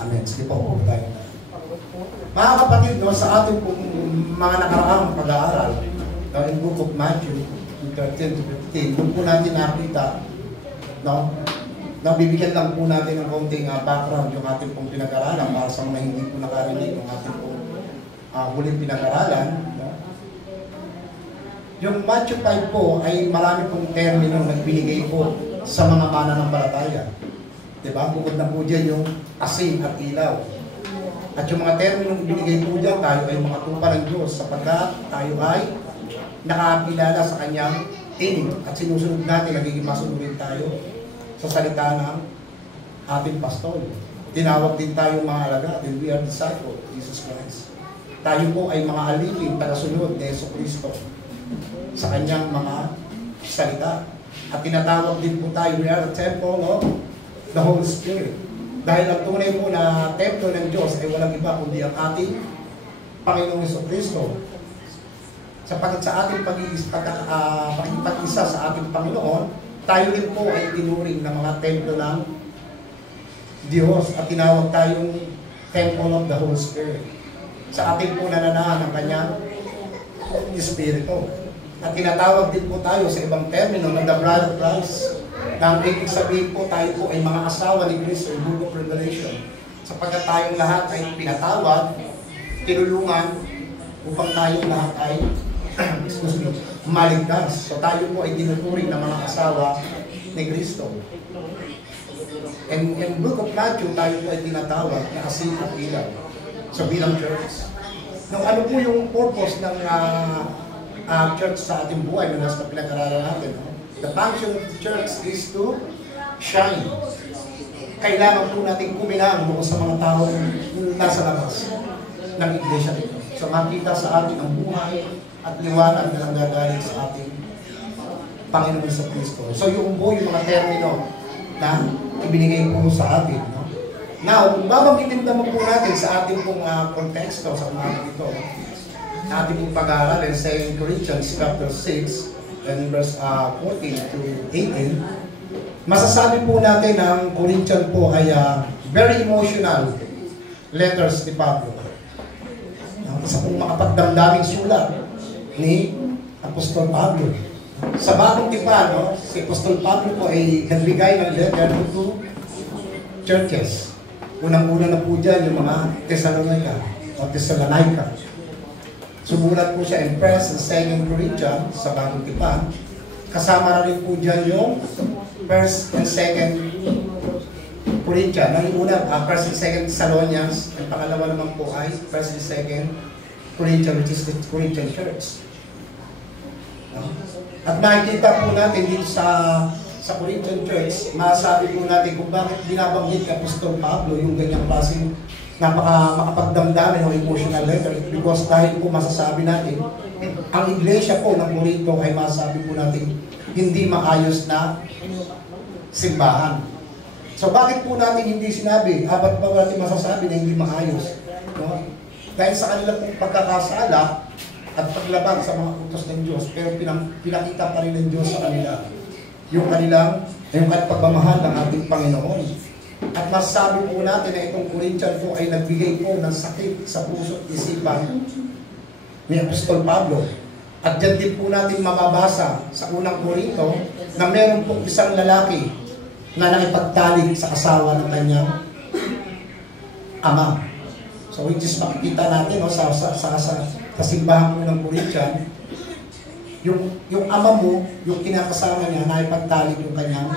Amen. Sige po, tayo. Mga kapatid, no, sa ating mga nakaraang pag-aaral, no, in Book of Matthew, 13 to 15, doon po natin nakita, no, nabibigyan lang po natin ng konting background yung ating pong pinag-aralan para sa mga hindi po nakarinig yung ating pong huling pinag-aralan. No? Yung Matthew 5 po ay marami pong termino nagbinigay po sa mga mananampalataya. Diba? Bukod na po dyan yung asin at ilaw. At yung mga termino binigay po dyan, tayo ay mga tupa ng Diyos sapagkat tayo ay nakakilala sa kanyang tinig at sinusunod natin, nagiging masunurin tayo sa salita ng ating pastol. Tinawag din tayo mga alagad, and we are disciples of Jesus Christ. Tayo po ay mga alipin, tagasunod ni Yesu Cristo sa kanyang mga salita. At tinatawag din po tayo, we are a temple of the Holy Spirit. Dahil ang tunay po na templo ng Diyos ay walang iba kundi ang ating Panginoong Yesu Cristo. Sapagkat sa ating pag-isa sa ating Panginoon, tayo rin po ay tinuring ng mga templo ng Diyos at tinawag tayong Temple of the Holy Spirit. Sa ating po nananahan ang kanyang Espiritu. At tinatawag din po tayo sa ibang termino ng the bride of Christ. Na ang ibig sabihin po tayo po ay mga asawa ni Cristo in Book of Revelation. Sapagkat tayong lahat ay pinatawad, tinulungan upang tayong lahat ay maligtas. So tayo po ay tinuturing ng mga asawa ni Cristo. And in Book of Matthew, tayo po ay tinatawag na asin at ilaw. So bilang church. Now, ano po yung purpose ng church sa ating buhay na nasa pinag-aralan natin? No? The function of the church is to shine. Kailangan po natin kuminang mula sa mga tao nasa labas ng iglesia dito. So makita sa atin ang buhay at liwanag na nanggagaling sa ating Panginoon sa Kristo. So yung buo yung mga termino na ibinigay po sa atin. No? Now, kung babanggitin naman po natin sa ating pong konteksto sa umaga ito, na ating pong pag-aaral in 2 Corinthians chapter 6 and verse 14 to 18, masasabi po natin na ang Corinthian po ay very emotional letters ni Pablo. Isa pong makapagdamdaming sulat ni Apostol Pablo. Sa bagong tipan, no, si Apostol Pablo po ay nagbigay ng letter to churches. Unang-una na po dyan yung mga Thessalonica o Thessalonica. Sumulat po siya in 1 and 2 Corinthians sa bagong tipan. Kasama na rin po dyan yung 1 and 2 Corinthians. Ang una, 1 and 2 Thessalonians. Ang pangalawa naman po ay 1 and 2 Corinthians, which is the Corinthian church. At nakikita po natin dito sa Corinthian church, masasabi po natin kung bakit binabanggit ni Apostol Pablo yung ganyang klaseng makapagdamdamin o emotional letter, because dahil po masasabi natin ang iglesia po ng Corinto ay masasabi po natin hindi maayos na simbahan. So bakit po natin hindi sinabi, ba't ba natin masasabi na hindi maayos? No? Dahil sa kanilang pagkakasala at paglabag sa mga utos ng Diyos, pero pinakita pa rin ng Diyos sa kanila yung pagmamahal ng ating Panginoon. At masasabi po natin na itong Corinthian po ay nagbigay po ng sakit sa puso at isipan ni Apostol Pablo. At dyan din po natin mababasa sa unang Corinto na meron po isang lalaki na nakipagtalik sa asawa ng kanyang ama. So which is makikita natin no, sa simbahan po ng Corinthian, yung ama mo, yung kinakasama niya, nakipagtalik yung kanyang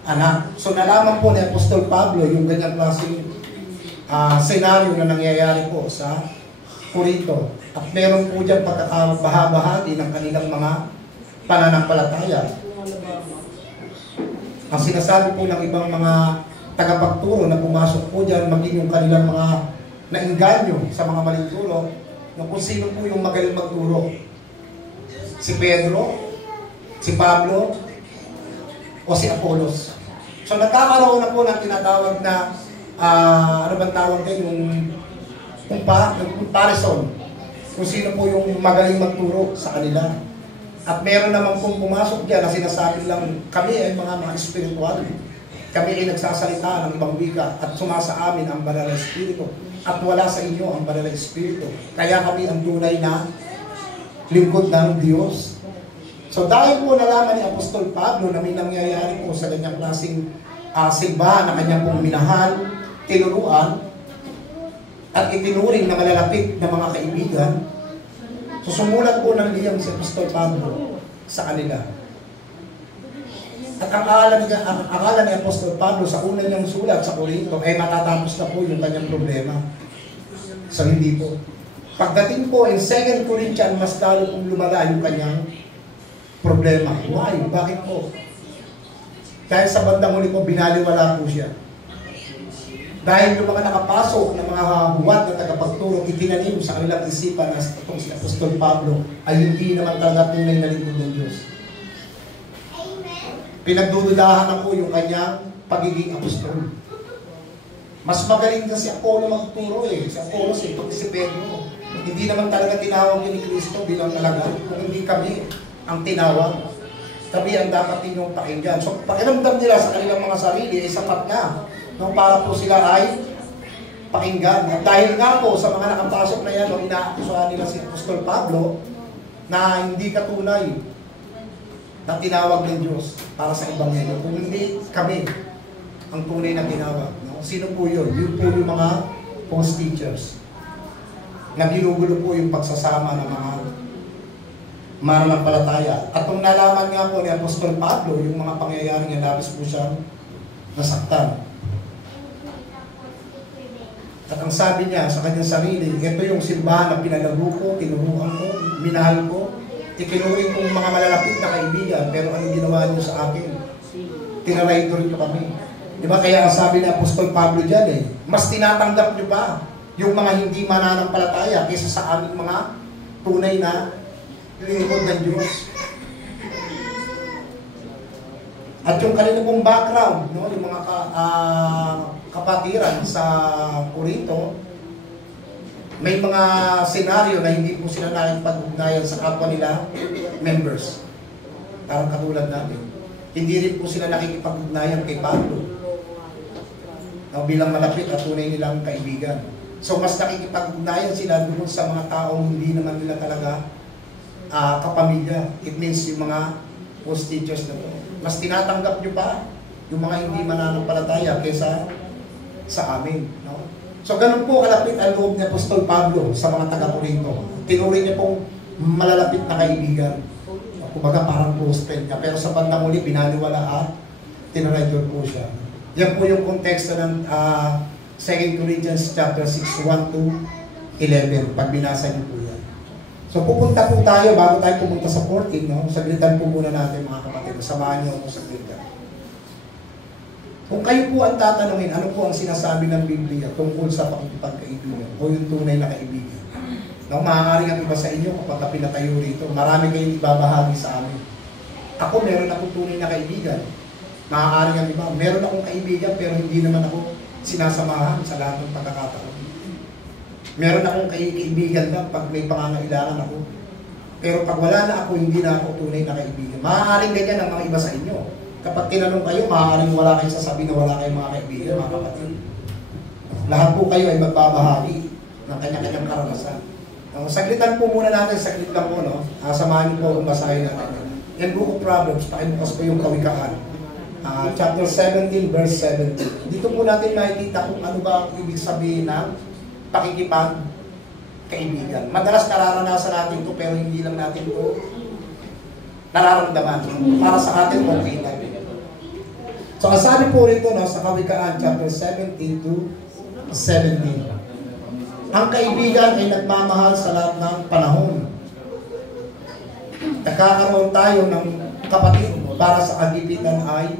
anak. So nalaman po ni Apostol Pablo yung ganyang klaseng senaryo na nangyayari po sa Corinto. At meron po dyan pagkakabahagi ng kanilang mga pananampalataya. Ang sinasabi po ng ibang mga tagapagturo na pumasok po dyan, maging yung kanilang mga nainganyo sa mga maling turo, kung sino po yung magaling magturo. Si Pedro, si Pablo, o si Apollos. So nagkakaroon na po ng tinatawag na ano bang tawag din yung comparison kung sino po yung magaling magturo sa kanila. At meron naman pong pumasok dyan na sinasabi lang kami ay mga espiritual. Kami ay nagsasalita ng ibang wika at sumasa amin ang banal na Espiritu. At wala sa inyo ang banal na Espiritu. Kaya kami ang tunay na lingkod ng Diyos. So dahil po nalaman ni Apostol Pablo na may nangyayari po sa ganyang klaseng simbahan na kanyang pong minahal, tinuruan, at itinuring na malalapit na mga kaibigan, so sumulat po ng liham si Apostol Pablo sa kanila. At ang akala ni Apostol Pablo sa una niyang sulat sa Corinto ay matatapos na po yung kanyang problema. So hindi po. Pagdating po in 2 Corinthians, mas lalo pong lumala yung kanyang problema. Why? Bakit po? Dahil sa bandang huli po, binaliwala po siya. Dahil yung mga nakapasok na mga huwad na tagapagturo, itinanim sa kanilang isipan na itong si Apostol Pablo ay hindi naman talaga tunay na lingkod ng Diyos. Pinagdududahan na po yung kanyang pagiging apostol. Mas magaling na si Apollo magturo eh. Si Apollo, si Pedro. Hindi naman talaga tinawag ni Kristo bilang alagad. Kung hindi kami ang tinawag, kami ang dapat ninyong pakinggan. So, pakiramdam nila sa kanilang mga sarili ay sapat na. No, para po sila ay pakinggan. At dahil nga po sa mga nakapasok na yan, inaakusahan nila si Apostol Pablo na hindi katunay na tinawag ng Diyos para sa Ebanghelyo. Kung hindi kami ang tunay na tinawag. No? Sino po yun? Yun po yung mga false teachers. Naginugulo po yung pagsasama ng mga mananampalataya. At kung nalaman nga po ni Apostol Pablo, yung mga pangyayari niya, labis po siyang nasaktan. At ang sabi niya sa kanyang sarili, ito yung simbahan na pinalago ko, tinuruan ko, minahal ko, ikinuring kong mga malalapit na kaibigan, pero anong ginawa niyo sa akin? Tinaraydo rin kami. Di ba? Kaya ang sabi ni Apostol Pablo dyan mas tinatanggap niyo ba yung mga hindi mananampalataya kaysa sa aming mga tunay na lingkod ng Diyos. At yung kanina pong background, no, yung mga kapatiran sa Corinto, may mga senaryo na hindi po sila nakikipag-ugnayan sa kapwa nila members. Parang katulad natin. Hindi rin po sila nakikipag-ugnayan kay Pablo, no, bilang malapit at tunay nilang kaibigan. So mas nakikipag-ugnayan sila doon sa mga taong hindi naman nila talaga kapamilya. It means yung mga false teachers na to. Mas tinatanggap nyo pa yung mga hindi mananampalataya kaysa sa amin. No? So ganun po kalapit ang loob ni Apostol Pablo sa mga taga-Corinto. Tinuring niya pong malalapit na kaibigan. Kumbaga parang close friend niya. Pero sa bandang huli, binaliwala at tinaraydor po siya. Yan po yung konteksto ng 2 Corinthians chapter 6, 1 to 11. Pag binasa niyo po yan. So pupunta po tayo, bago tayo pumunta sa 14, no? Saglitan po muna natin mga kapatid. Samahan niyo ako sa saglitan. Kung kayo po ang tatanungin, ano po ang sinasabi ng Biblia tungkol sa pakikipagkaibigan o yung tunay na kaibigan? No, maaaring ang iba sa inyo kapag pinatayo rito, marami kayong ibabahagi sa amin. Ako, meron akong tunay na kaibigan. Maaaring ang iba, meron akong kaibigan pero hindi naman ako sinasamahan sa lahat ng pagkakataon. Meron akong kaibigan lang pag may pangangailangan ako. Pero pag wala na ako, hindi na ako tunay na kaibigan. Maaaring ganyan ang mga iba sa inyo. Kapag tinanong kayo, maaaring wala kayong sasabihin na wala kayong mga kaibigan, mga kapatid. Lahat po kayo ay magbabahagi ng kanya-kanyang karanasan. Saglitan po muna natin, saglit lang po, no? Samahan niyo po kung basahin natin. In Book of Proverbs, pakibukas po yung Kawikaan. Chapter 17, verse 17. Dito po natin makikita kung ano ba ang ibig sabihin ng pakikipagkaibigan. Madalas nararanasan natin ito pero hindi lang natin ito nararamdaman. Para sa atin, okay na. So, sabi po rito no, sa Kawikaan, chapter 17 to 17. Ang kaibigan ay nagmamahal sa lahat ng panahon. Nakakaroon tayo ng kapatid para sa kagipitan ay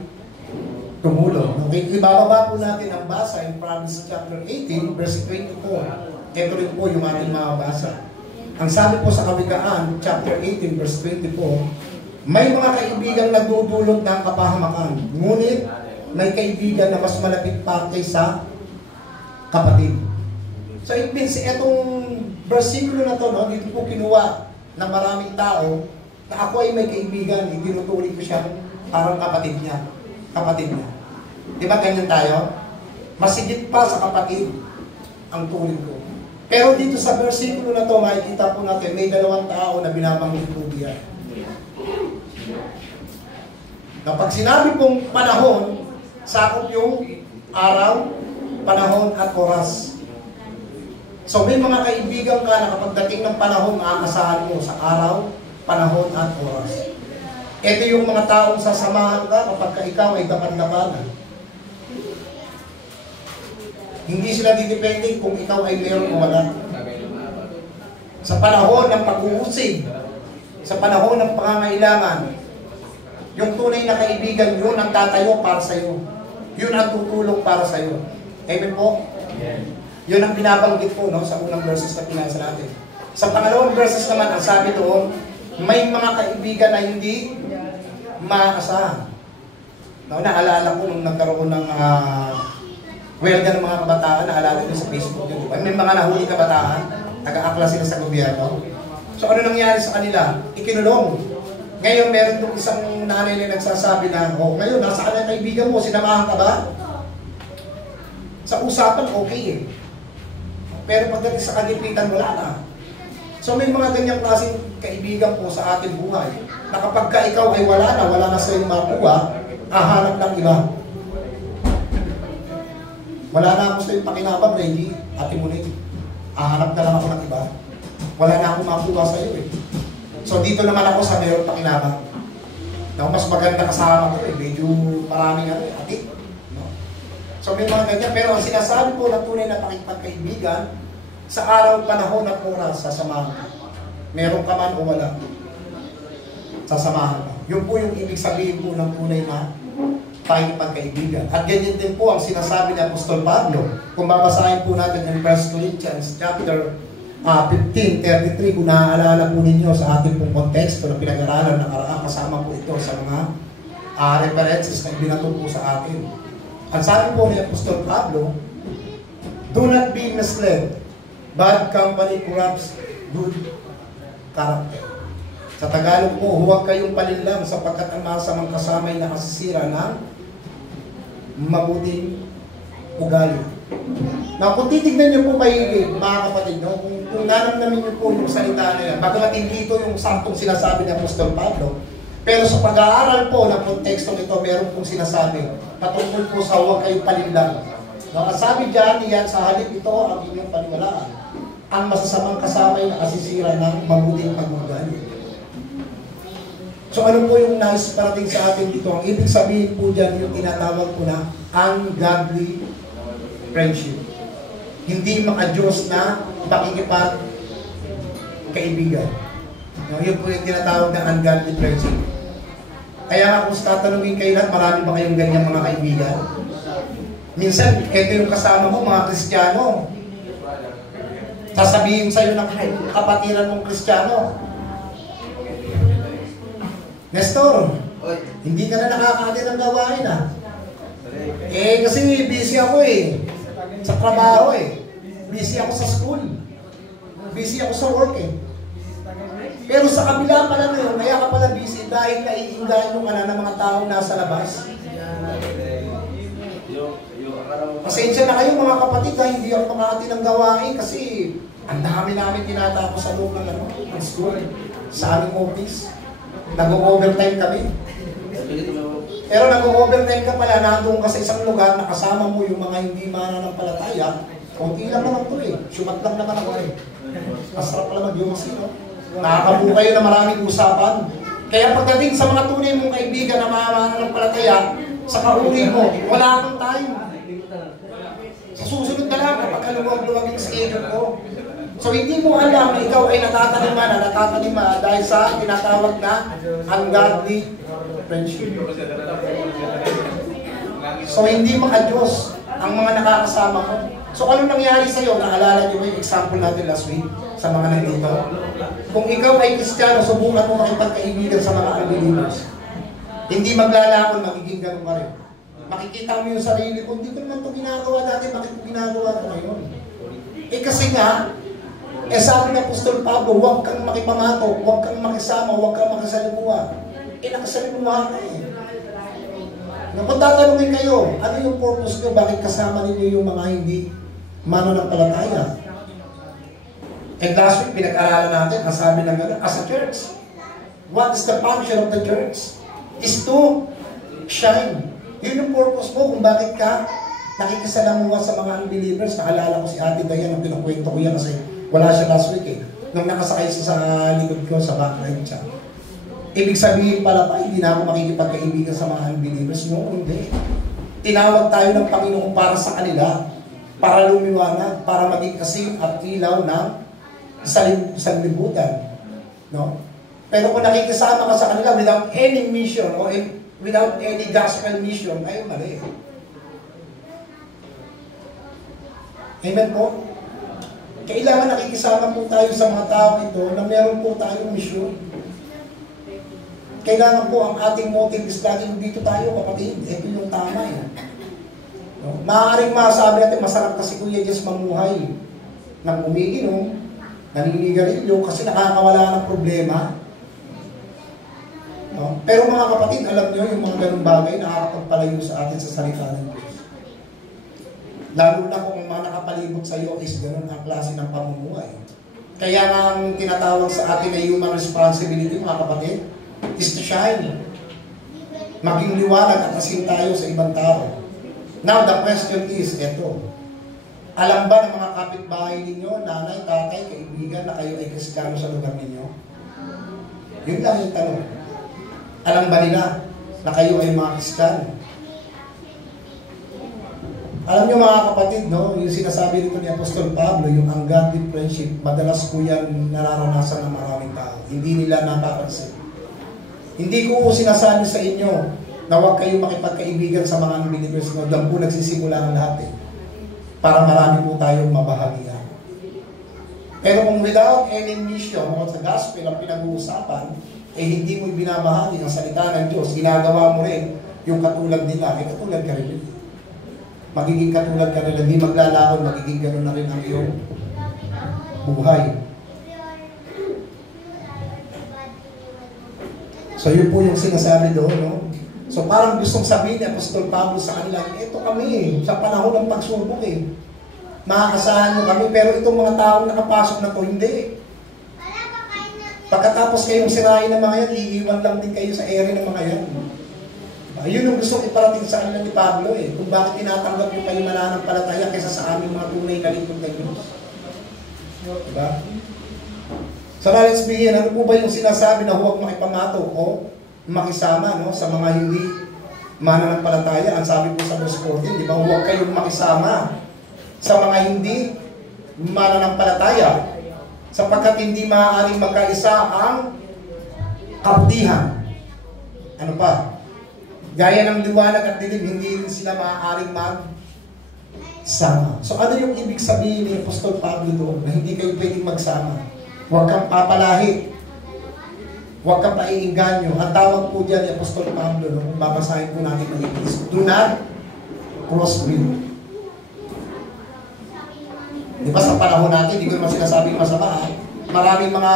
tumulong. Okay, ibababa po natin ang basa in Proverbs chapter 18, verse 24. Ito rin po yung ating mababasa. Ang sabi po sa Kawikaan, chapter 18, verse 24, may mga kaibigang nagdudulot ng kapahamakan, ngunit may kaibigan na mas malapit pa kaysa kapatid. So it means, itong versikulo na to, no, dito po kinuha ng maraming tao na ako ay may kaibigan, itinuturing ko siya parang kapatid niya. Di ba ganyan tayo? Masigit pa sa kapatid ang turing ko. Pero dito sa versikulo na to, makikita po natin, may dalawang tao na binabanggit po diyan. Kapag sinabi pong panahon, sakop yung araw, panahon at oras. So may mga kaibigan ka na kapag dating ng panahon, aasahan mo sa araw, panahon at oras. Ito yung mga taong sasamahan ka kapag ikaw ay dapan-dapanan. Hindi sila didepende kung ikaw ay meron o wala. Sa panahon ng pag-uusig, sa panahon ng pangangailangan, yung tunay na kaibigan, yun ang tatayo para sa iyo. Yun ang tutulong para sa iyo. Amen po? Yun ang binabanggit po sa unang verses na pinasa natin. Sa pangalawang verses naman, ang sabi doon, may mga kaibigan na hindi maaasahan. Naalala ko nung nagkaroon ng welga ng mga kabataan, naalala ko sa Facebook yun. May mga nahuli kabataan, nag-aakla sila sa gobyerno. So ano nangyari sa kanila? Ikinulong. Ngayon meron itong isang nanay na nagsasabi na, ngayon, nasaan ang kaibigan mo? Sinamahan ka ba? Sa usapan, okay eh. Pero pagdating sa kagipitan, wala na. So may mga ganyang klaseng kaibigan po sa ating buhay, na kapag ka ikaw ay wala na sa iyong makuha, hahanap ng iba. Wala na ako sa iyong pakinabang, Reggie, Ate Monique. Hahanap na lang ako ng iba. Wala na akong makuha sa iyo eh. So dito naman ako sa meron pakinabang. Mas maganda kasama ko eh. Medyo maraming atik. So may mga ganyan. Pero ang sinasabi po na tunay na pakipagkaibigan, sa araw, panahon at oras, sasamahan ka. Meron ka man o wala, sasamahan ka. Yun po yung ibig sabihin po ng tunay na pakipagkaibigan. At ganyan din po ang sinasabi ni Apostol Pablo. Kung babasahin po natin in 1 Corinthians chapter 15:33, kung naaalala po ninyo sa ating pong konteksto na pinag-aralan ng karaan, kasama po ito sa mga references na ibinato po sa atin. Ang sabi po ni Apostol Pablo, do not be misled. Bad company corrupts good character. Sa Tagalog po, huwag kayong palinlang sapagkat ang masamang kasama ay nakasisira ng mabuting ugali. Now, kung titignan niyo po kayo, mga kapatid, kung naramdamin niyo po yung salita na yan, bagamat hindi ito yung saktong sinasabi ni Apostol Pablo, pero sa pag-aaral po ng kontekstong ito, meron pong sinasabi patungkol po sa huwag kayong palinlang. Ang sabi dyan, yan sa halip ito ang inyong paniwalaan. Ang masasamang kasama ay nakasisira ng mabuting pag-ugali. So ano po yung nais parating sa atin dito? Ang ibig sabihin po dyan yung tinatawag po na ungodly friendship. Hindi maka-Diyos na pakikipag-kaibigan. Yun po yung tinatawag na ungodly friendship. Kaya kung tatanungin kayo lahat, marami ba kayong ganyang mga kaibigan? Minsan, ito yung kasama mo, mga Kristiyano. Sasabihin sa'yo ng kapatiran mong Kristiyano, Nestor, hindi ka na nakakaati ng gawain kasi busy ako sa trabaho busy ako sa school, busy ako sa work Pero sa kabila pala na yun, kaya ka pala busy dahil naiingayan mo ka na ng mga tao nasa labas. Pasensya na kayo mga kapatid hindi ako makati ng gawain kasi ang dami namin tinatapos sa loob ng school, sa aming office. Nag-overtime kami. Pero nag-overtime ka pala, nandun ka sa isang lugar, nakasama mo yung mga hindi mananampalataya, konti lang naman ito Sumat lang naman ako Masarap pala mag-yumas Nakakabuo kayo na maraming usapan. Kaya pagdating sa mga tunay mong kaibigan na mga mananampalataya, sa kauli mo, wala akong time. Sa susunod na lang, kapag kaluwag-luwag yung schedule ko. So hindi mo alam na ikaw ay natatanima dahil sa tinatawag na ungodly friendship. So hindi maka-Diyos ang mga nakakasama mo. So ano nangyari sa'yo? Naalala niyo ba yung example natin last week sa mga nandito? Kung ikaw ay Kristiyano, subukan mo makipagkaibigan sa mga unbelievers. Hindi maglalakon, magiging ganun ka rin. Makikita mo yung sarili ko, hindi ko naman ito ginagawa dati, bakit ko ginagawa ito ngayon? Kasi nga, sabi ng Apostol Pablo, huwag kang makipamato, huwag kang makisama, huwag kang makisalimuha. Nakasalimuha ka Kung tatanungin kayo, ano yung purpose nyo? Bakit kasama ninyo yung mga hindi mananampalataya? And last week, pinag-aralan natin, ang sabi ng gano'n, as a church, what is the function of the church? Is to shine. Yun yung purpose mo kung bakit ka nakikisalamuha sa mga unbelievers. Naalala ko si Ate Dayan, ang pinukwento ko yan kasi wala siya last week eh. Nung nakasakay siya sa likod ko, sa backline siya. Ibig sabihin pala pa, hindi na ako makikipagkaibigan sa mga unbelievers. No, hindi. Tinawag tayo ng Panginoon para sa kanila, para lumiwanag, para maging asin at ilaw ng sanlibutan. No? Pero kung nakikisama ka sa kanila without any mission o without any gospel mission, ay mali. Amen po? Kailangan nakikisama po tayo sa mga tao ito na meron po tayong mission. Kailangan po ang ating motive is laging dito tayo, kapatid. Ito yung tama eh. No? Maaaring masabi natin, masarap kasi Kuya Jess mamuhay nang umiinom, naninigarilyo kasi nakakawala ng problema. No? Pero mga kapatid, alam nyo, yung mga ganung bagay nakakapagpalayo sa atin sa salita ng Diyos. Lalo na kung mga nakapalibot sa iyo is ganun ang klase ng pamumuhay. Kaya nga ang tinatawag sa atin na human responsibility, mga kapatid, is to shine. Maging liwanag at asin tayo sa ibang tao. Now, the question is, eto. Alam ba ng mga kapitbahay ninyo, nanay, tatay, kaibigan, na kayo ay Kristiyano sa lugar ninyo? Yun lang yung tanong. Alam ba nila na kayo ay mga Kristiyano? Alam nyo mga kapatid, no, yung sinasabi nito ni Apostol Pablo, yung ungodly friendship, madalas po yan nararanasan ng maraming tao. Hindi nila napapansin. Hindi ko sinasabi sa inyo na huwag kayong makipagkaibigan sa mga unbelievers, no? Doon po nagsisimula ang lahat eh. Para marami po tayong mabahagian. Pero kung without any mission o sa gospel ang pinag-uusapan, eh hindi mo binabahagi ang salita ng Diyos, ginagawa mo rin yung katulad nila, eh katulad ka rin. Magiging katulad ka rin, hindi maglalakon, magiging gano'n na rin ang iyong buhay. So yun po yung sinasabi doon, no? So parang gustong sabihin ni Apostol Pablo sa kanila, ito kami, sa panahon ng pagsubok eh. Makakasahan mo kami, pero itong mga taong nakapasok na to, hindi. Pagkatapos kayong sirain ng mga yan, iiwan lang din kayo sa area ng mga yan. Yun yung gustong iparating sa kanila ni Pablo eh, kung bakit tinatanggap yung kayo mananampalataya kaysa sa aming mga tunay na lingkod ng Diyos. Diba? So now let's begin. Ano po ba yung sinasabi na huwag makipamato o makisama, no, sa mga hindi mananampalataya? Ang sabi po sa verse 14, di ba? Huwag kayong makisama sa mga hindi mananampalataya sapagkat hindi maaaring magkaisa ang kabutihan. Ano pa? Gaya ng liwanag at dilim, hindi rin sila maaaring magsama. So ano yung ibig sabihin ni Apostol Pablo doon na hindi kayo pwedeng magsama? Huwag kang papalahit. Huwag kang paiinganyo. Ang tawag po dyan ni Apostol Pablo, no? Kung babasahin po natin ang English, do not crossbreed. Di ba sa panahon natin, hindi ko naman sinasabing masama, ha? Maraming mga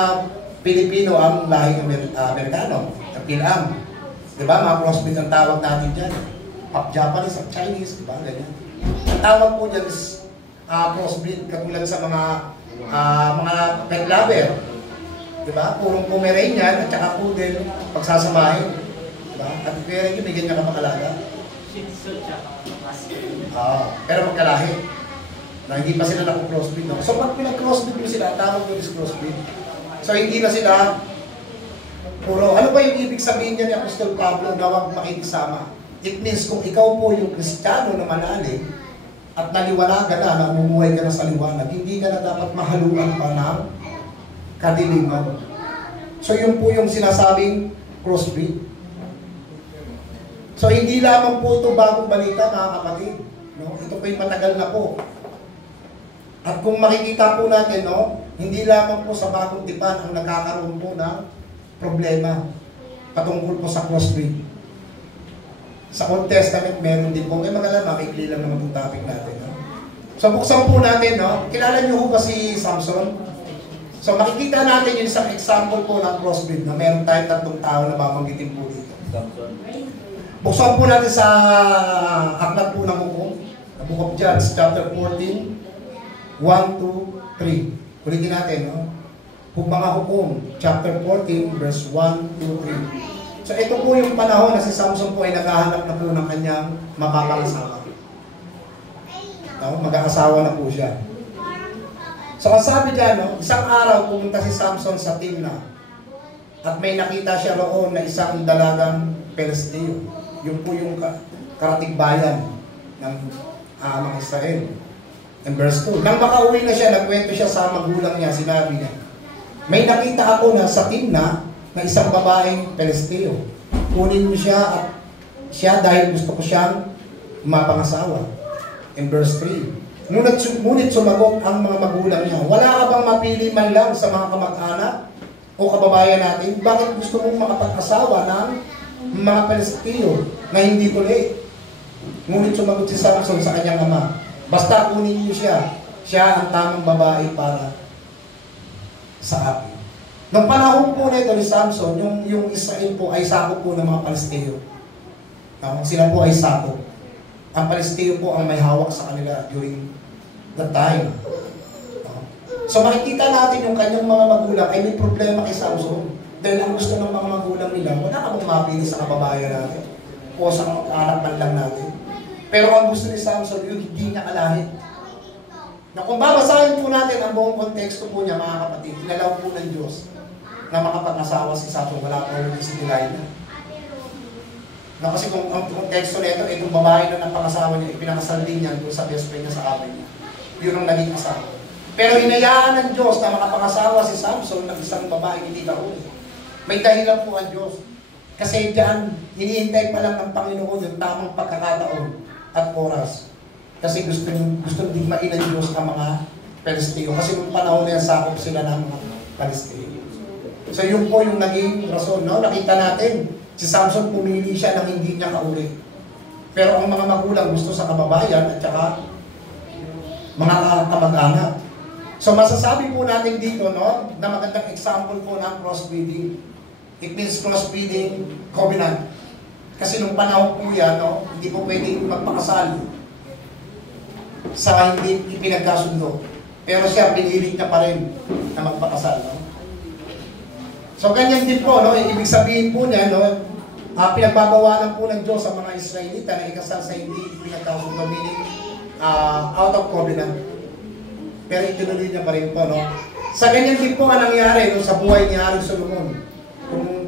Pilipino ang lahing Amerikano, Pilam. Di ba? Mga crossbreed ang tawag natin dyan. Japanese at Chinese, di ba? Ganyan. Ang tawag po dyan is crossbreed, katulad sa mga pet lover. Diba? Purong Pomeranian at saka poodle pagsasamahin. Diba? At kaya yun, may ganyan ka makalaga. Pero magkalahi. Na hindi pa sila naku-crossbreed. No? So pag pinag-crossbreed mo sila, tawag ko is crossbreed. So hindi na sila puro. Ano ba yung ibig sabihin niya ni Apostol Pablo na huwag makikisama? It means kung ikaw po yung Kristiyano na manalig, at naliwanagan na, namumuhay ka na sa liwanag, hindi ka na dapat mahaluan pa ng kadiliman. So yun po yung sinasabing crossbreed. So hindi lamang po ito bagong balita, mga kapatid. No? Ito po yung matagal na po. At kung makikita po natin, no, hindi lamang po sa bagong tipan ang nagkakaroon po ng problema patungkol po sa crossbreed. Sa Old Testament, meron din po. Kaya magalang, makikli lang naman itong topic natin. No? So, buksan po natin, no? Kilala niyo ba si Samson? So, makikita natin yung isang example po ng crossbreed na meron tayong tatlong tao na babanggitin po dito. Buksan po natin sa aklat po ng hukom. The Book of Judges, chapter 14, 1 to 3. Ulitin natin, no? Kung mga hukom, chapter 14, verse 1 to 3. So ito po yung panahon na si Samson po ay naghahanap na po ng kanyang makakasawa. No? Mag-aasawa na po siya. So ang sabi dyan, no? Isang araw pumunta si Samson sa Timna at may nakita siya roon na isang dalagang Pelisteo. Yun po yung karatig bayan ng mga Israel. And verse 2, nang makauwi na siya, nagkwento siya sa magulang niya, sinabi niya, may nakita ako na sa Timna na isang babaeng Pelisteo. Kunin mo siya at siya dahil gusto ko siyang mapangasawa. And verse 3, ngunit sumagot ang mga magulang niya, wala ka bang mapili man lang sa mga kamag-anak o kababayan natin? Bakit gusto mong makapag-asawa ng mga Pelisteo na hindi tuloy? Ngunit sumagot si Samson sa kanyang ama, basta kunin niyo siya, siya ang tamang babae para sa akin. Nung panahon po na ito ni Samson, yung Israel po ay sakop po ng mga Pelisteo. Sila po ay sakop. Ang Pelisteo po ang may hawak sa kanila during the time. So makikita natin yung kanyang mga magulang ay may problema kay Samson. Dahil ang gusto ng mga magulang nila, wala ka mong mapili sa kababayan natin o sa anak man lang natin. Pero ang gusto ni Samson, yung hindi niya kalahin. Na kung babasahin po natin ang buong konteksto po niya, mga kapatid, inalaw po ng Diyos na makapag-asawa si Samson, wala po yung si Delilah. Na kasi kung ang konteksto na ito, itong babae na napangasawa niya, ipinakasal din niya doon sa best friend niya sa amin niya. Yun ang naging asawa. Pero hinayaan ng Diyos na makapangasawa si Samson ng isang babae hindi kahuli. May dahilan po ang Diyos. Kasi diyan, hinihintay pa lang ng Panginoon yung tamang pagkakataon at oras. Kasi gusto digmain ng Diyos ang mga Pelisteo. Kasi nung panahon na yan, sakop sila ng mga Pelisteo. So yun po yung naging rason. No? Nakita natin, si Samson pumili siya ng hindi niya kauli. Pero ang mga magulang gusto sa kababayan at saka mga kamag-anak. So masasabi po natin dito, no, na magandang example po ng crossbreeding. It means crossbreeding covenant. Kasi nung panahon po yan, no, hindi po pwedeng magpakasal sa hindi ipinagkasundo. Pero siya, pinilit niya pa rin na magpakasal. No? So ganyan din po, no, ibig sabihin po niya, no, pinagbabawalan po ng Diyos sa mga Israelita na ikasal sa hindi ipinagkasundo, meaning out of covenant. Pero itinuloy niya pa rin po, no? Sa ganyan din po ang nangyari, no, sa buhay ni Haring Solomon.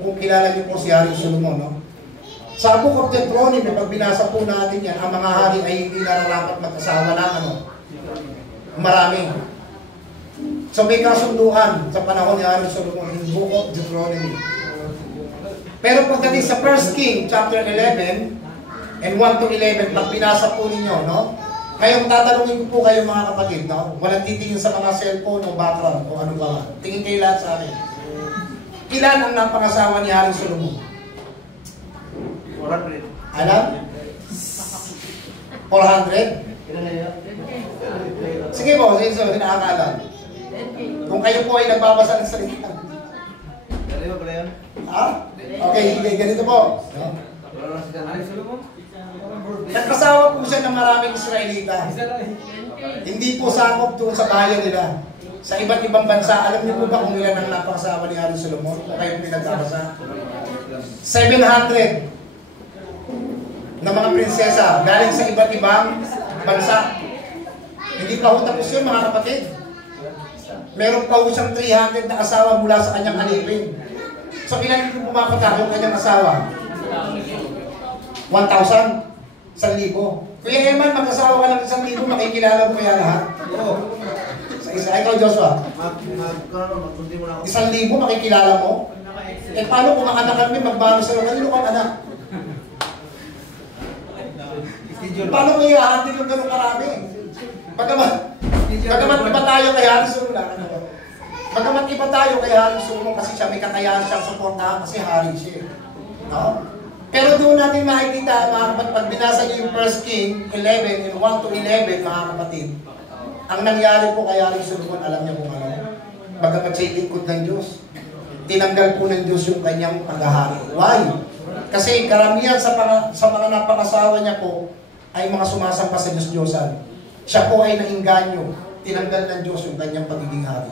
Kung kilala niyo po si Haring Solomon, no? Sa Book of Deuteronomy, pag binasa po natin yan, ang mga hari ay hindi nararapat mag-asawa ng marami. So may kasunduan sa panahon ni Haring Solomon in Book of Deuteronomy. Pero pagdating sa 1 King, chapter 11, and 1 to 11, pag binasa po ninyo, no? Kayong tatanungin ko po kayo mga kapatid, no? Walang titingin sa mga cellphone o background o ano ba. Tingin kayo lahat sa akin. Ilan ang napangasawa ni Haring Solomon? 400. Alam? 400? Ilan na yun? Sige po, sige, nakakaalam. Kung kayo po ay nagbabasa ng salita. Dali ba pala yun? Ha? Okay, ganito po. Wala na si Haring Solomon? Nagkasawa po siya ng maraming Israelita. Hindi po sakop doon sa bayan nila. Sa iba't ibang bansa, alam niyo po ba kung ilan ang napangasawa ni Haring Solomon? Kung kayo pinagbabasa? 700 na mga prinsesa galing sa iba't ibang bansa. Hindi pa ho tapos yun, mga kapatid. Meron pa ho siyang 300 na asawa mula sa kanyang alipin. So ilan yung pumapatak yung kanyang asawa? 1,000? 1,000. Kuya Eman, mag-asawa ka ng 1,000, makikilala mo kaya lahat? Oo. Sa isa, ikaw Joshua? 1,000 makikilala mo? Eh paano kung ang anak kami magbalo sa kanino kang anak? Paano mo i-handle yung ganun karami? Bagamat iba tayo kay Haring Solomon. Bagamat iba tayo kay Haring Solomon kasi siya may kakayahan siyang suportahan kasi hari siya. No? Pero doon natin makikita, mga kapatid, pag binasa niyo yung 1 King 11, and 1 to 11, mga kapatid, ang nangyari po kay Haring Solomon, alam niya kung ano? Bagamat siya lingkod ng Diyos, tinanggal po ng Diyos yung kanyang paghahari. Why? Kasi karamihan sa mga napangasawa niya po ay mga sumasampa sa Diyos-Diyosan. Siya po ay nainganyo. Tinanggal ng Diyos yung kanyang pagiging hari.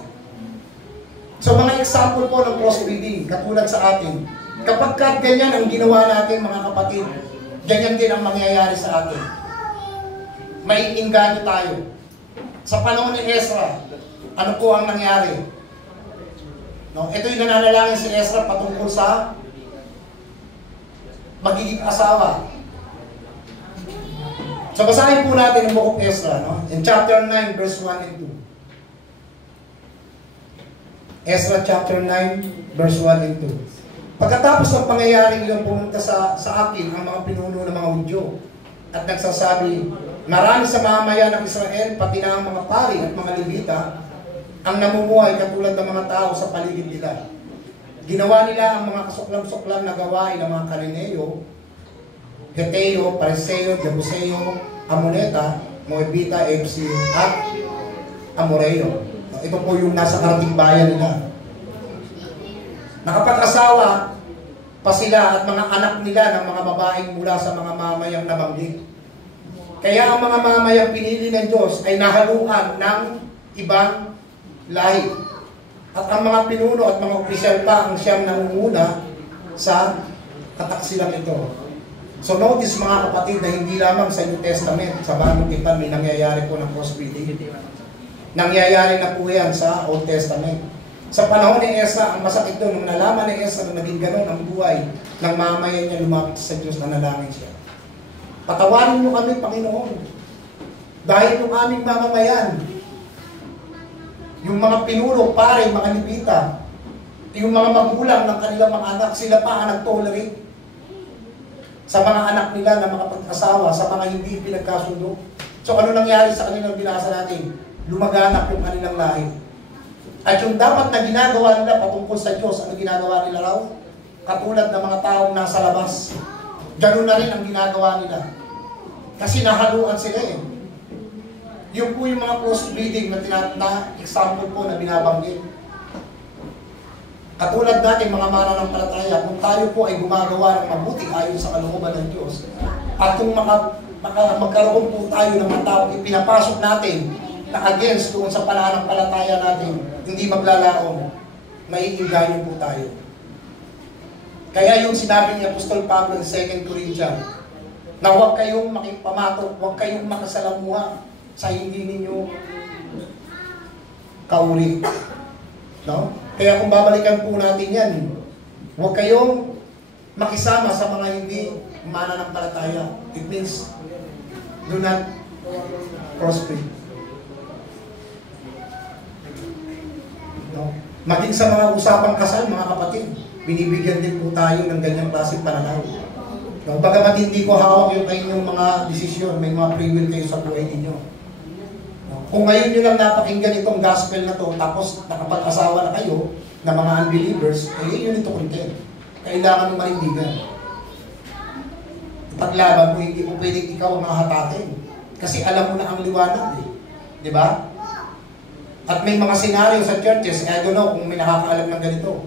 So mga example po ng crossbreeding, katulad sa atin. Kapag ganyan ang ginawa natin mga kapatid, ganyan din ang mangyayari sa atin. May inganyo tayo. Sa panahon ni Ezra, ano po ang nangyari? No, ito yung nananalangin si Ezra patungkol sa magiging asawa. So basahin po natin ang Book of Ezra, no? In chapter 9, verse 1 and 2. Ezra chapter 9, verse 1 and 2. Pagkatapos ng pangyayari iyon, pumunta sa akin ang mga pinuno ng mga Hudyo at nagsasabi, marami sa mamamayan ng Israel, pati na ang mga pari at mga Levita, ang namumuhay katulad ng mga tao sa paligid nila. Ginawa nila ang mga kasuklam-suklam na gawain ng mga Kalineo, Heteo, Pariseo, Jebuseo, Amoneta, Moabita, Ebsi, at Amoreo. Ito po yung nasa karating bayan nila. Nakapag-asawa pa sila at mga anak nila ng mga babaeng mula sa mga mamayang nabanggit. Kaya ang mga mamayang pinili ng Diyos ay nahaluan ng ibang lahi. At ang mga pinuno at mga opisyal pa ang siyang nangunguna sa kataksilang ito. So notice mga kapatid na hindi lamang sa New Testament, sa Bagong Tipan may nangyayari po ng crossbreeding. Nangyayari na po yan sa Old Testament. Sa panahon ni Ezra, ang masakit doon, nung nalaman ni Ezra na naging ganon ang buhay ng mamayan niya, lumapit sa Diyos na nalangin siya. Patawarin mo kami, Panginoon. Dahil yung aming mamamayan, yung mga pinuno, pare, mga Levita, yung mga magulang ng kanilang mga anak, sila pa ang nag-tolerate sa mga anak nila na makapag-asawa, sa mga hindi pinagkasundo. So ano nangyari sa kanilang binasa natin? Lumaganap yung kanilang lahi. At yung dapat na ginagawa nila patungkol sa Diyos, ano ginagawa nila raw? Katulad ng mga taong nasa labas. Ganun na rin ang ginagawa nila. Kasi nahaluan sila eh. Yung po yung mga crossbreeding na example po na binabanggit. Katulad natin mga mananampalataya, kung tayo po ay gumagawa ng mabuti ayon sa kalooban ng Diyos, at kung magkaroon po tayo ng mga tao ipinapasok natin na against doon sa pananampalataya natin, hindi maglalaon, maiinganyo po tayo. Kaya yung sinabi ni Apostol Pablo sa 2 Corinthians, na huwag kayong makipamatok, huwag kayong makasalamuha sa hindi ninyo kauri. No? Kaya kung babalikan po natin yan, huwag kayong makisama sa mga hindi mananampalataya. It means, do not crossbreed. No? Maging sa mga usapang kasal, mga kapatid, binibigyan din po tayo ng ganyang klaseng pananaw. No? Bagamat hindi ko hawak yung kanyang mga desisyon, may mga free will kayo sa buhay ninyo. No? Kung ngayon nyo lang napakinggan itong gospel na to, tapos nakapag-asawa na kayo na mga unbelievers, eh yun ito content. Kailangan ng marindigan. Paglaban mo, hindi mo pwedeng ikaw ang mahatakin. Kasi alam mo na ang liwanag eh. Di ba? At may mga senaryo sa churches, I don't know kung may nakakaalam ng ganito.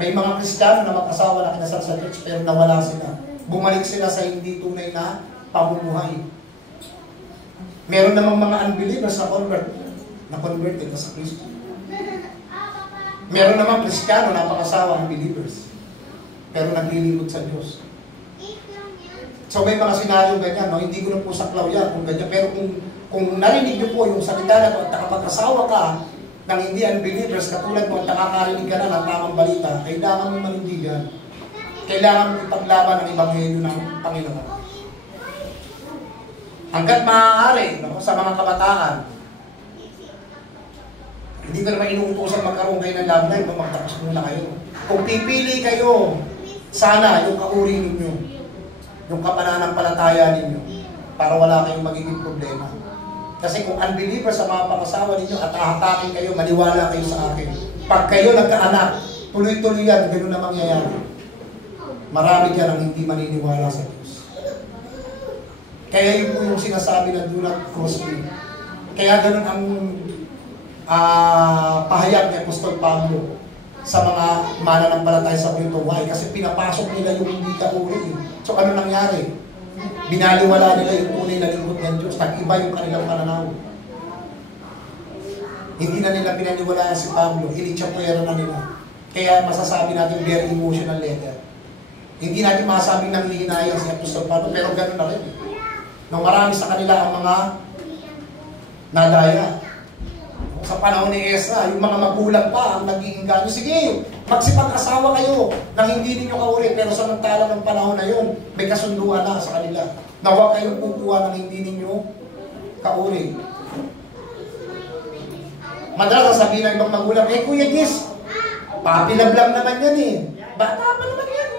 May mga Kristiyano na mag-asawa na kinasal sa church pero nawala sila. Bumalik sila sa hindi tunay na pamumuhay. Meron namang mga unbelievers na converted na sa Kristo. Meron namang Kristiyano na pang-asawa unbelievers pero naglilingkod sa Diyos. So may mga senaryo ganyan, no? Hindi ko na po saklaw yan kung ganyan. Pero kung narinig niyo po yung salita na ito at nakapag-asawa ka ng hindi unbelievers, katulad mo at nakakarinig ka na ng tamang balita, kailangan mo manindigan. Kailangan mo ipaglaban ang ebanghelyo ng Panginoon. Hanggat maaari, no, sa mga kabataan, hindi ko naman inuutosan magkaroon kayo ng love life, magtapos muna kayo. Kung pipili kayo, sana yung kauri ninyo, yung kapananampalataya ninyo, para wala kayong magiging problema. Kasi kung unbeliever sa mga pangasawa ninyo at ahatakin kayo, maniwala kayo sa akin. Pag kayo nagkaanak, tuloy-tuloy yan, gano'n na mangyayari. Marami dyan ang hindi maniniwala sa Diyos. Kaya yun po yung sinasabi na do not crossbreed. Kaya gano'n ang pahayag ni Apostol Pablo sa mga mananampalataya sa kwento. Why? Kasi pinapasok nila yung hindi kauri. So ano nangyari? Binaliwala nila yung tunay na lingkod ng Diyos. Nag-iba yung kanilang pananaw. Hindi na nila pinaniwalaan si Pablo. Initsapuera na nila. Kaya masasabi natin very emotional letter. Hindi natin masasabing nanghihinayang si Apostol Pablo, pero gano'n na rin. Nung marami sa kanila ang mga nadaya. Sa panahon ni Ezra, yung mga magulang pa ang nag-iinganyo. Sige, magsipag-asawa kayo nang hindi ninyo kauri. Pero samantala ng panahon na yun, may kasunduan na sa kanila. Na huwag kayong kukuha nang hindi ninyo kauri. Madalas sasabihin ng ibang magulang, Kuya Gis, papilablang naman yan eh. Bata pa naman yan.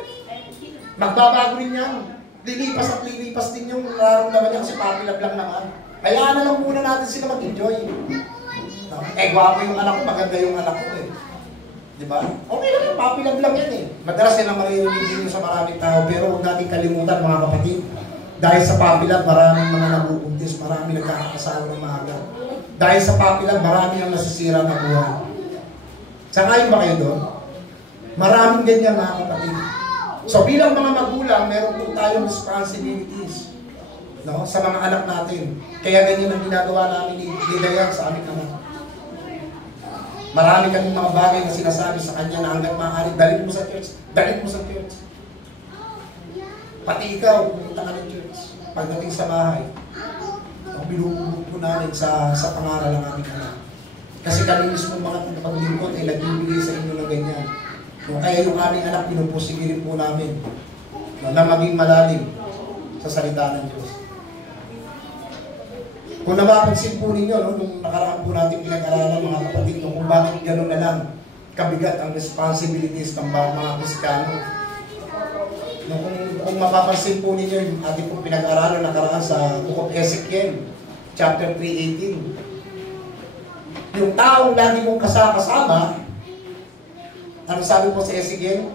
Magbabago rin yan. Lilipas at lilipas din yung nararamdaman niya kasi papilablang naman. Hayaan na lang muna natin sila mag-enjoy. Gwapo yung anak ko, maganda yung anak ko eh. Diba? Okay lang yung papilablang yan eh. Madalas yan ang maririnig din sa maraming tao, pero huwag natin kalimutan mga kapatid. Dahil sa papilag, maraming mga nabubuntis, maraming nagkakasawa ng maaga. Dahil sa papilag, maraming ang nasisira na buhay. Sangayon ba kayo doon? Maraming ganyan mga kapatid. So bilang mga magulang, meron po tayong responsibilities, no, sa mga anak natin. Kaya ganyan ang ginagawa namin ni Dayan sa aming anak. Marami kaming mga bagay na sinasabi sa kanya na hanggat maaari, dalit mo sa church, dalit mo sa church. Pati ikaw, pumunta ka ng church. Pagdating sa bahay, binubugbog po namin sa pangaral ng aming anak. Kasi kami mismo mga tagapaglingkod ay nagbibigay sa inyo ng ganyan. Kaya yung aming anak, pinupusigirin po namin na maging malalim sa salita ng Diyos. Kung napapansin po ninyo, no, nung nakaraan po natin pinag-aralan mga kapatid, no, kung bakit gano'n na lang kabigat ang responsibilities ng mga Kristiyano. No, kung mapapansin po ninyo, yung ating po pinag-aralan nakaraan sa Book of Ezekiel, chapter 3:18. Yung taong lagi mong kasama, ano sabi po sa Ezekiel?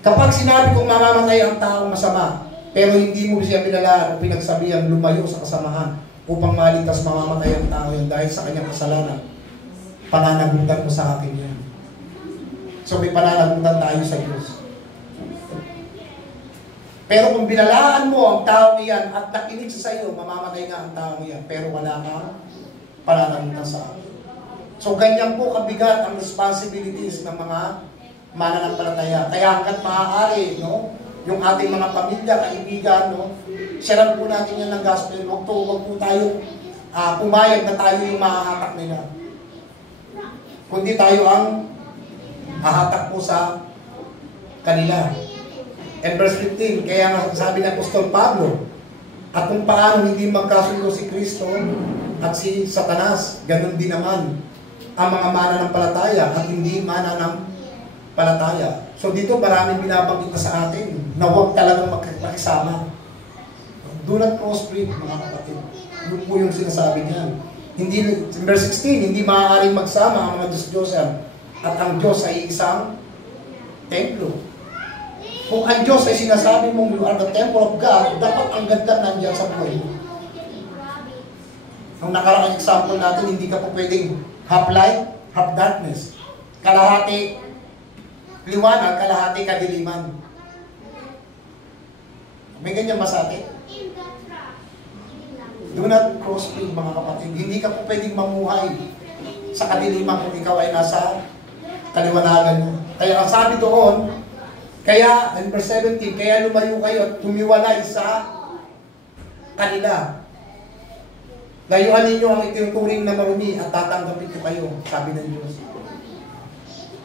Kapag sinabi kong mamamatay ang taong masama, pero hindi mo siya pinalaan o pinagsabihan lumayo sa kasamahan upang maligtas mamamatay ang tao yun dahil sa kanyang kasalanan, pananagutan mo sa akin yan. So may pananagutan tayo sa Diyos. Pero kung binalaan mo ang tao iyan at nakinig sa iyo, mamamatay nga ang tao iyan, pero wala kang pananagutan sa akin. So ganyan po kabigat ang responsibilities ng mga mananampalataya. Kaya hanggat maaari, no, yung ating mga pamilya, kaibigan, no, sharean po natin yan ng gospel. Huwag po tayo pumayag na tayo yung mahahatak nila. Kundi tayo ang hahatak po sa kanila. And verse 15, kaya nga sabi ng Apostol Pablo, at kung paano hindi magkasundo si Kristo at si Satanas, ganun din naman ang mga mananampalataya at hindi mananampalataya. So dito maraming binabanggit na sa atin na huwag talagang magkakasama. Do not crossbreed, mga kapatid. Yun po yung sinasabi niya. Hindi, verse 16, hindi maaaring magsama ang mga Diyos-Diyosan at ang Diyos ay isang templo. Kung ang Diyos ay sinasabi mong you are the temple of God, dapat ang ganda nandiyan sa buhay mo. Ang nakaraang example natin, hindi ka po pwedeng half light, half darkness. Kalahati liwanag, kalahati kadiliman. May ganyan ba sa atin? Do not crossbreed, mga kapatid. Hindi ka po pwedeng mamuhay sa kadiliman kung ikaw ay nasa kaliwanagan mo. Kaya ang sabi doon, kaya, in verse 17, kaya lumayo kayo at tumiwalay sa kanila. Layuan ninyo ang itinuturing na marumi at tatanggapin ko kayo, sabi ng Diyos.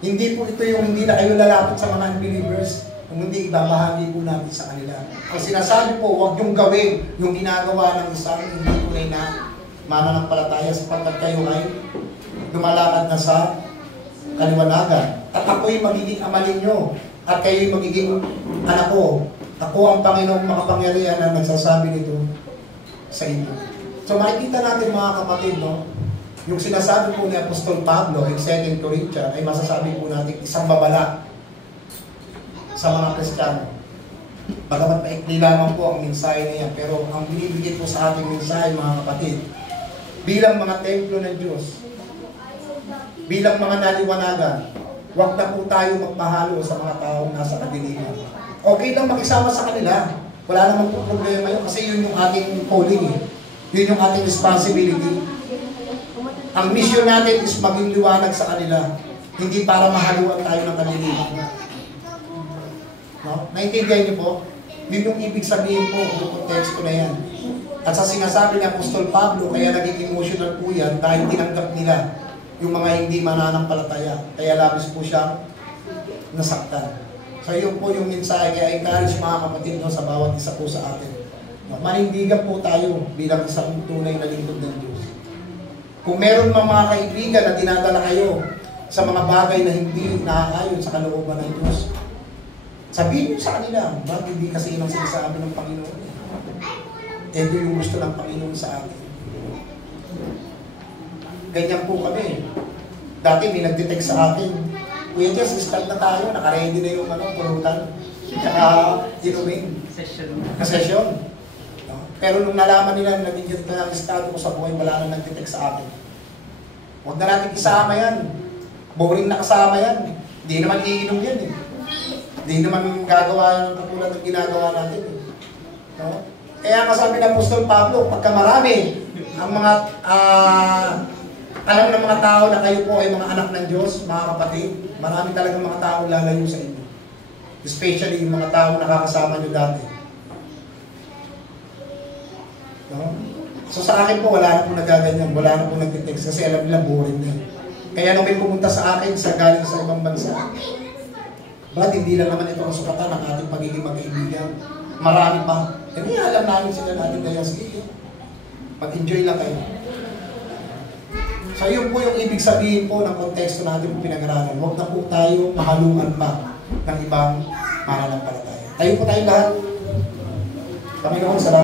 Hindi po ito yung hindi na kayo lalapit sa mga unbelievers, kung hindi ibabahagi po natin sa kanila. Ang sinasabi po, huwag yung gawin yung ginagawa ng isang hindi tunay na mananampalataya sapagkat kayo ay lumalakad na sa kaliwanagan. At ako'y magiging ama ninyo at kayo'y magiging anak ko. Ako ang Panginoong makapangyarihan na nagsasabi nito sa inyo. So makikita natin mga kapatid, no? Yung sinasabi po ni Apostol Pablo in 2 Corinthians ay masasabi po natin isang babala sa mga Kristiyano. Bagamat maikli lamang po ang mensahe na yan, pero ang binibigay po sa ating mensahe mga kapatid, bilang mga templo ng Diyos, bilang mga naliwanagan, huwag na po tayo magpahalo sa mga taong nasa kadiliman. Okay lang makisama sa kanila. Wala namang po problema yun kasi yun yung ating calling eh. Yun yung ating responsibility. Ang mission natin is maging liwanag sa kanila. Hindi para mahaluan tayo ng kadiliman. No? Naintindihan niyo po? Yun yung ibig sabihin po, yung konteksto na yan. At sa sinasabi ni Apostol Pablo, kaya naging emotional po yan dahil tinanggap nila yung mga hindi mananampalataya. Kaya labis po siyang nasaktan. So yun po yung mensahe, kaya encourage mga kapatid no, sa bawat isa po sa atin. No, manindigan po tayo bilang isang tunay na lingkod ng Diyos. Kung meron mga kaibigan na dinadala kayo sa mga bagay na hindi naaayon sa kalooban ng Diyos, sabihin niyo sa kanila, bakit hindi kasi yun ang sinasabi ng Panginoon? Ito yung gusto ng Panginoon sa atin. Ganyan po kami. Dati may nagtitext sa atin, Kuya Diyos, start na tayo, nakaready na yung purutan, tsaka inumin. Session. No? Pero nung nalaman nila na naging ganito na ang estado ko sa buhay, wala na nagtitext sa akin. Huwag na natin isama yan. Boring na kasama yan. Hindi naman iinom yan eh. Hindi naman gagawa ng katulad ng ginagawa natin eh. No? Kaya kasabi ng Apostol Pablo, pagka marami ang mga alam ng mga tao na kayo po ay mga anak ng Diyos, mga kapatid, marami talagang mga tao lalayo sa inyo. Especially yung mga tao nakakasama nyo dati. No? So sa akin po, wala na po nagaganyan, wala na po nag-text kasi alam nila boring na. Kaya nung may pumunta sa akin sa galing sa ibang bansa, ba't hindi lang naman ito ang sukatan ng ating pagiging magkaibigan? Marami pa. Hindi alam namin sila natin kaya sige. Pag-enjoy lang kayo. So yun po yung ibig sabihin po ng konteksto natin pinag-aralan. Huwag na po tayo mahalungan pa ng ibang mananampalataya. Tayo po tayo lahat. Panginoon, salamat.